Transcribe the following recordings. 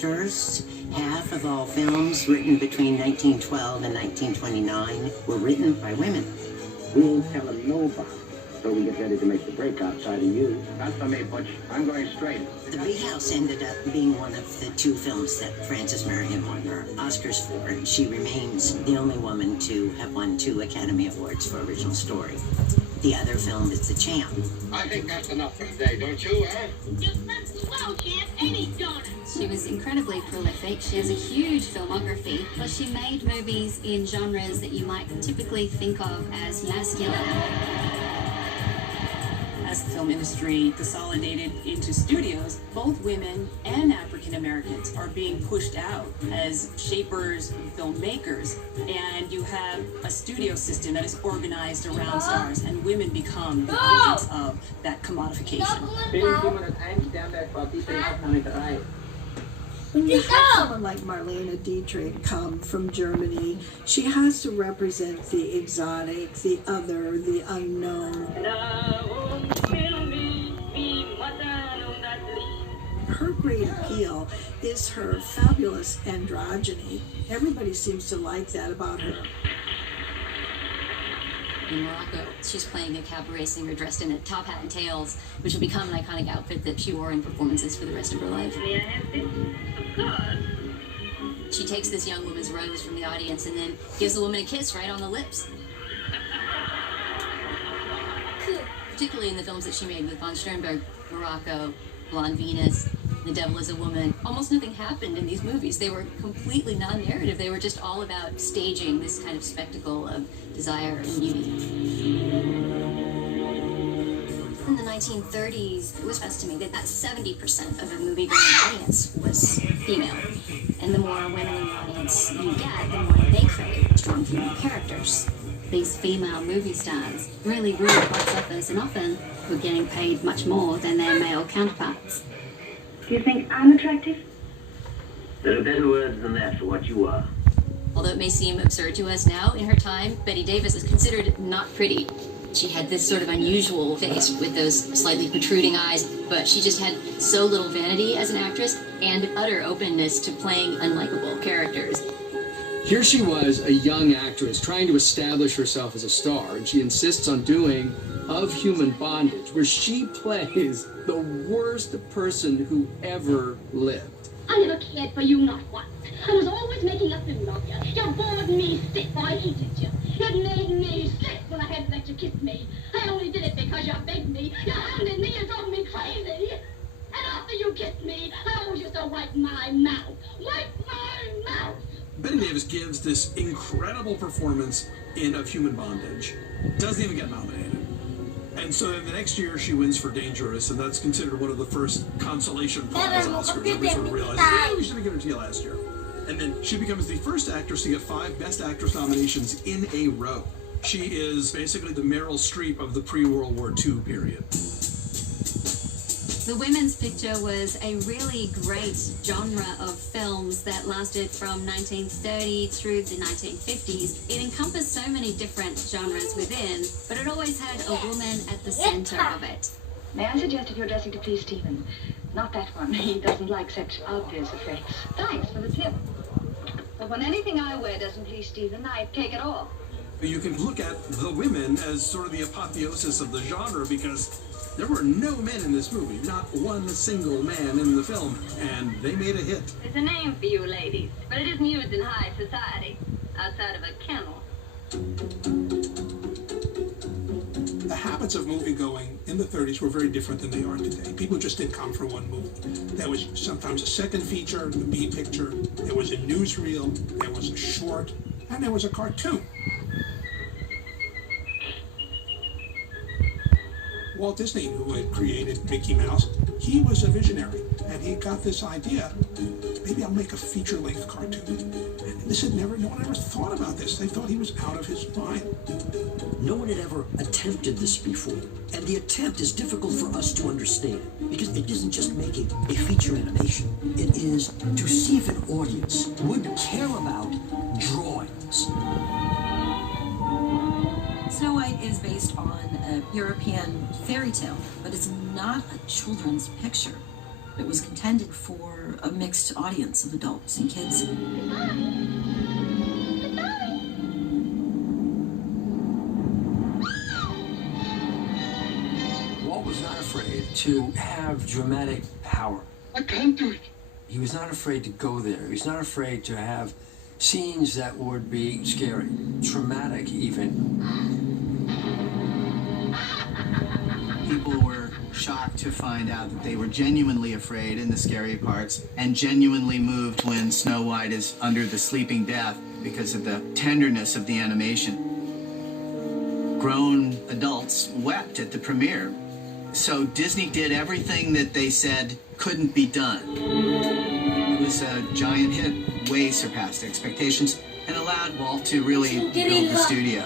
actors. Half of all films written between 1912 and 1929 were written by women. We ain't telling nobody. So we get ready to make the break outside of you. That's for me, Butch. I'm going straight. The Big House ended up being one of the 2 films that Frances Marion won her Oscars for, and she remains the only woman to have won 2 Academy Awards for original story. The other film is The Champ. I think that's enough for today, don't you, eh? Well, Champ, any donuts. She was incredibly prolific. She has a huge filmography, plus she made movies in genres that you might typically think of as masculine. As the film industry consolidated into studios, both women and African Americans are being pushed out as shapers and filmmakers, and you have a studio system that is organized around stars, and women become the victims of that commodification. When you have someone like Marlene Dietrich come from Germany, she has to represent the exotic, the other, the unknown. Her great appeal is her fabulous androgyny. Everybody seems to like that about her. In Morocco, she's playing a cabaret singer dressed in a top hat and tails, which will become an iconic outfit that she wore in performances for the rest of her life. May I have this? Of course. She takes this young woman's rose from the audience and then gives the woman a kiss right on the lips. Particularly in the films that she made with von Sternberg, Morocco, Blonde Venus, The Devil is a Woman. Almost nothing happened in these movies. They were completely non-narrative. They were just all about staging this kind of spectacle of desire and beauty. In the 1930s, it was estimated that 70% of a movie-going audience was female. And the more women in the audience you get, the more they crave strong female characters. These female movie stars really rule box office, and often were getting paid much more than their male counterparts. Do you think I'm attractive? There are better words than that for what you are. Although it may seem absurd to us now, in her time, Bette Davis was considered not pretty. She had this sort of unusual face with those slightly protruding eyes, but she just had so little vanity as an actress and utter openness to playing unlikable characters. Here she was, a young actress, trying to establish herself as a star, and she insists on doing Of Human Bondage, where she plays the worst person who ever lived. I never cared for you, not once. I was always making a fool of you. You bored me sick, I hated you. You made me sick when I had to let you kiss me. I only did it because you begged me. You hounded me and drove me crazy. And after you kissed me, I always used to wipe my mouth. Wipe my mouth! Bette Davis gives this incredible performance in Of Human Bondage. Doesn't even get nominated. And so the next year she wins for Dangerous, and that's considered one of the first consolation prize Oscars. Everybody sort of realized, oh, we should have given it to you last year. And then she becomes the first actress to get 5 Best Actress nominations in a row. She is basically the Meryl Streep of the pre-World War II period. The women's picture was a really great genre of films that lasted from 1930 through the 1950s. It encompassed so many different genres within, but it always had a woman at the center of it. May I suggest if you're dressing to please Stephen? Not that one. He doesn't like such obvious effects. Thanks for the tip. But when anything I wear doesn't please Stephen, I take it off. You can look at the women as sort of the apotheosis of the genre, because there were no men in this movie, not one single man in the film, and they made a hit. There's a name for you ladies, but it isn't used in high society, outside of a kennel. The habits of movie-going in the 30s were very different than they are today. People just didn't come for one movie. There was sometimes a second feature, the B picture, there was a newsreel, there was a short, and there was a cartoon. Walt Disney, who had created Mickey Mouse, he was a visionary, and he got this idea, maybe I'll make a feature-length cartoon. And no one ever thought about this. They thought he was out of his mind. No one had ever attempted this before, and the attempt is difficult for us to understand, because it isn't just making a feature animation. It is to see if an audience would care about drawings. Snow White is based on a European fairy tale, but it's not a children's picture. It was intended for a mixed audience of adults and kids. Walt was not afraid to have dramatic power. I can't do it. He was not afraid to go there. He was not afraid to have scenes that would be scary, traumatic even. People were shocked to find out that they were genuinely afraid in the scary parts and genuinely moved when Snow White is under the sleeping death because of the tenderness of the animation. Grown adults wept at the premiere. So Disney did everything that they said couldn't be done. It was a giant hit, way surpassed expectations, and allowed Walt to really build the studio.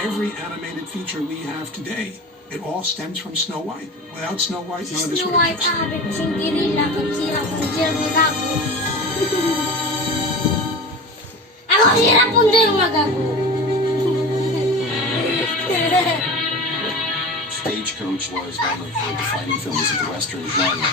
Every animated feature we have today, it all stems from Snow White. Without Snow White, none of this would have existed. Ako hirap kung di magago. Stagecoach was one of the defining films of the Western genre.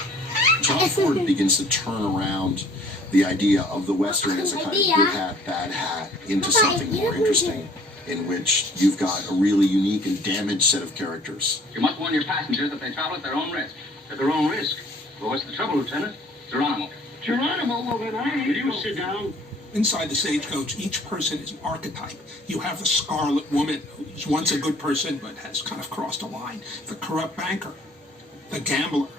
John Ford begins to turn around the idea of the Western as a kind of good hat, bad hat into something more interesting, in which you've got a really unique and damaged set of characters. You must warn your passengers that they travel at their own risk. At their own risk? Well, what's the trouble, Lieutenant? Geronimo. Geronimo? Well, then will you sit down? Inside the Stagecoach, each person is an archetype. You have the Scarlet Woman, who's once a good person but has kind of crossed a line. The corrupt banker, the gambler,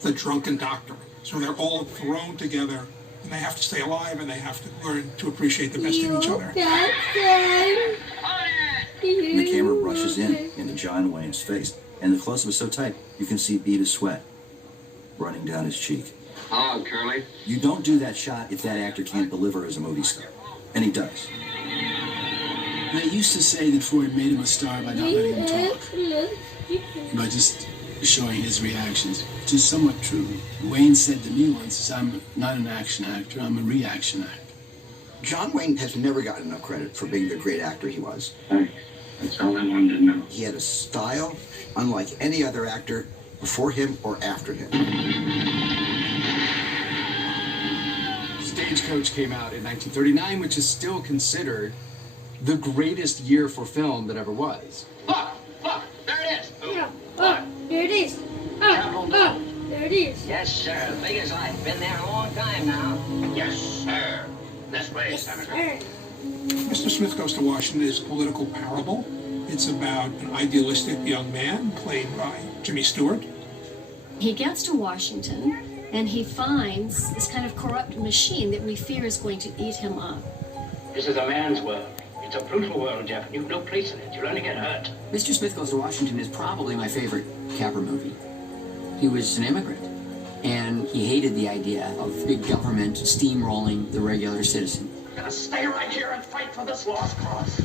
the drunken doctor. So they're all thrown together, and they have to stay alive, and they have to learn to appreciate the best in each other. And the camera rushes into John Wayne's face, and the close-up is so tight, you can see bead of sweat running down his cheek. Oh, Curly. You don't do that shot if that actor can't deliver as a movie star. And he does. They used to say that Ford made him a star by not letting him talk, by just showing his reactions, which is somewhat true. Wayne said to me once, I'm not an action actor, I'm a reaction actor. John Wayne has never gotten enough credit for being the great actor he was. Thanks. That's all I wanted to know. He had a style unlike any other actor before him or after him. Stagecoach came out in 1939, which is still considered the greatest year for film that ever was. Look, there it is. There it is. There it is. Yes, sir. Big as life. Been there a long time now. Yes, sir. This way, Senator. Mr. Smith Goes to Washington is a political parable. It's about an idealistic young man played by Jimmy Stewart. He gets to Washington and he finds this kind of corrupt machine that we fear is going to eat him up. This is a man's world. It's a brutal world, Jeff, and you've no place in it. You'll only get hurt. Mr. Smith Goes to Washington is probably my favorite Capra movie. He was an immigrant, and he hated the idea of big government steamrolling the regular citizen. You're gonna stay right here and fight for this lost cause,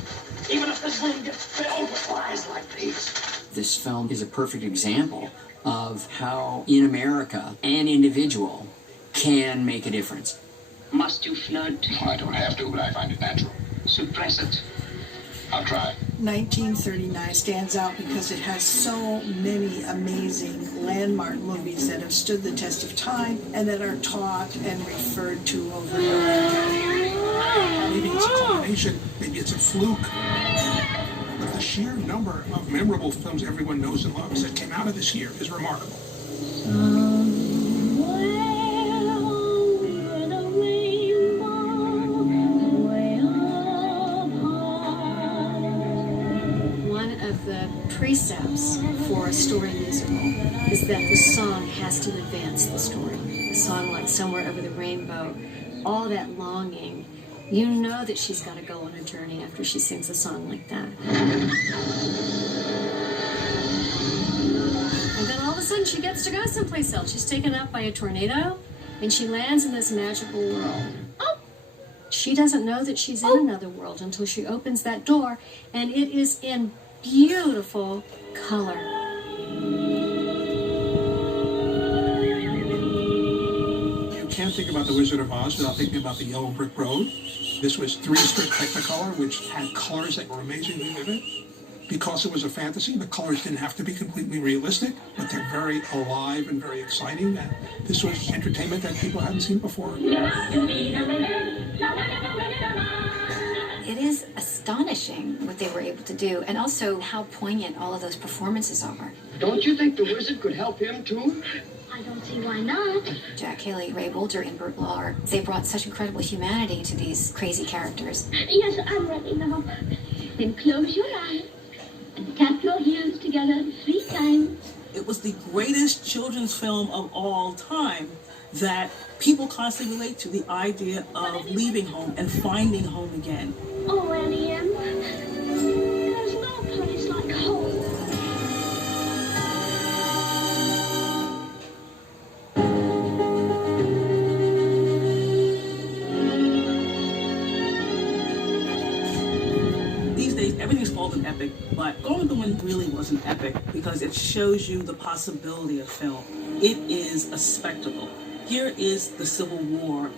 even if this room gets filled with lies like these. This film is a perfect example of how, in America, an individual can make a difference. Must you flirt? I don't have to, but I find it natural. Suppress it. I'll try. 1939 stands out because it has so many amazing landmark movies that have stood the test of time and that are taught and referred to over and over. Maybe it's a combination, maybe it's a fluke. But the sheer number of memorable films everyone knows and loves that came out of this year is remarkable. The precepts for a story musical is that the song has to advance the story. A song like Somewhere Over the Rainbow, all that longing, you know that she's got to go on a journey after she sings a song like that. And then all of a sudden she gets to go someplace else. She's taken up by a tornado and she lands in this magical world. Oh! She doesn't know that she's in another world until she opens that door, and it is in beautiful color. You can't think about The Wizard of Oz without thinking about The Yellow Brick Road. This was 3-strip Technicolor, which had colors that were amazingly vivid. because it was a fantasy, the colors didn't have to be completely realistic, but they're very alive and very exciting. And this was entertainment that people hadn't seen before. It is astonishing what they were able to do, and also how poignant all of those performances are. Don't you think the wizard could help him too? I don't see why not. Jack Haley, Ray Bolger, and Burt Lahr, they brought such incredible humanity to these crazy characters. Yes, I'm ready now. Then close your eyes and tap your heels together 3 times. It was the greatest children's film of all time that people constantly relate to, the idea of leaving home and finding home again. Oh, Annie M. There's no place like home. These days, everything's called an epic, but Gone with the Wind really was an epic because it shows you the possibility of film. It is a spectacle. Here is the Civil War.